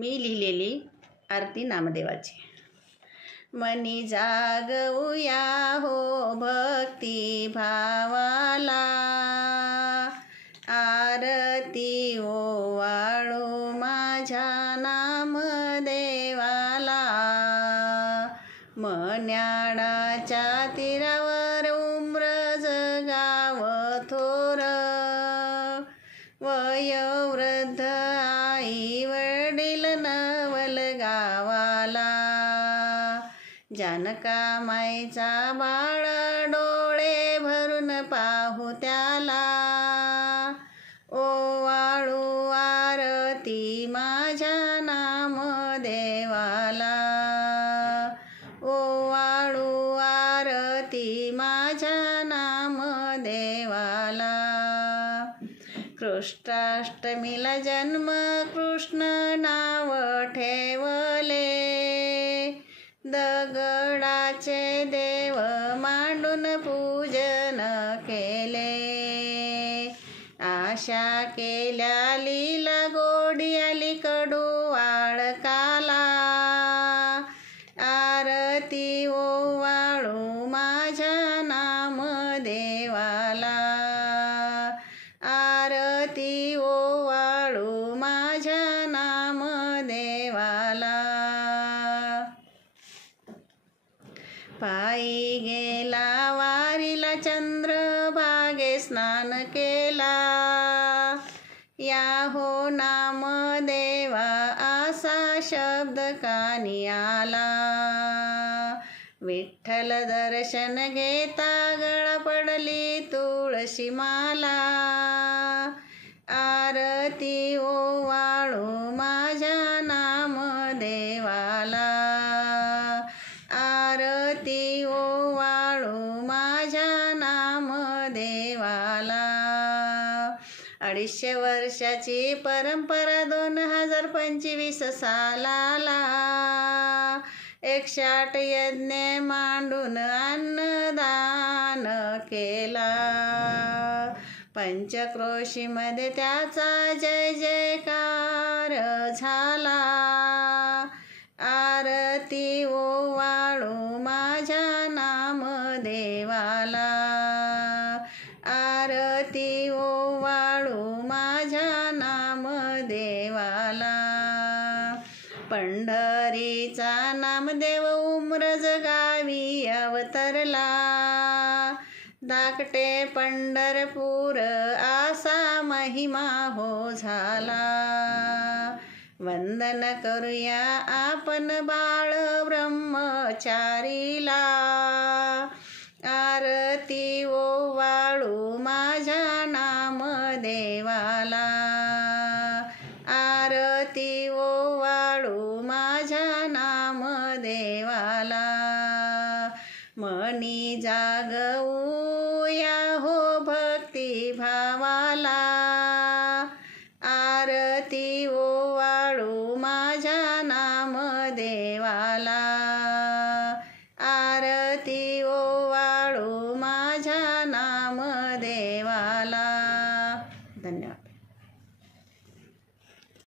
मी लिहिलेली आरती नामदेवाची। मनी जागवूया हो भक्ती भावाला, आरती ओवाळू माझ्या नामदेवाला। मन्याळाच्या तीरावर उमरज गाव थोर, वयोवृद्ध आई वडील नवल गावाला। जानका माईचा बाळ डोळे भरून पाहू त्याला, ओवाळू आरती माझ्या नामदेवाला, ओवाळू आरती माझ्या नामदेवाला। कृष्णाष्टमीला जन्म कृष्ण नाव ठेवले, दगडाचे देव मांडून पूजन केले। आशा केल्या लीला गोडी आली कडू आळकाला, आरती ओवाळू माझ्या नामदेवाला, आरती ओवाळू माझ्या नामदेवाला। पायी गेला वारीला चंद्रभागे स्नान केला, या हो नामदेवा असा शब्द कानी आला। विठ्ठल दर्शन घेता गळा पडली तुळशी माला, आरती ओवाळू माझ्या नामदेवाला, आरती ओवाळू माझ्या नामदेवाला। 250 वर्षाची परंपरा 2025 सालाला, 108 यज्ञ मांडून अन्नदान केला। पंचक्रोशीमध्ये त्याचा जय जयकार झाला, आरती ओवाळू माझ्या नामदेवाला, आरती ओवाळू माझ्या नामदेवाला। पंढरीचा नामदेव उमरज गावी अवतरला, धाकटे पंढरपूर असा महिमा हो झाला। वंदन करूया आपण बाळ ब्रह्मचारीला, आरती ओवाळू माझ्या नामदेवाला, आरती ओवाळू माझ्या नामदेवाला। मनी जागवूया हो भक्ती भावाला, आरती ओवाळू माझ्या नामदेवाला।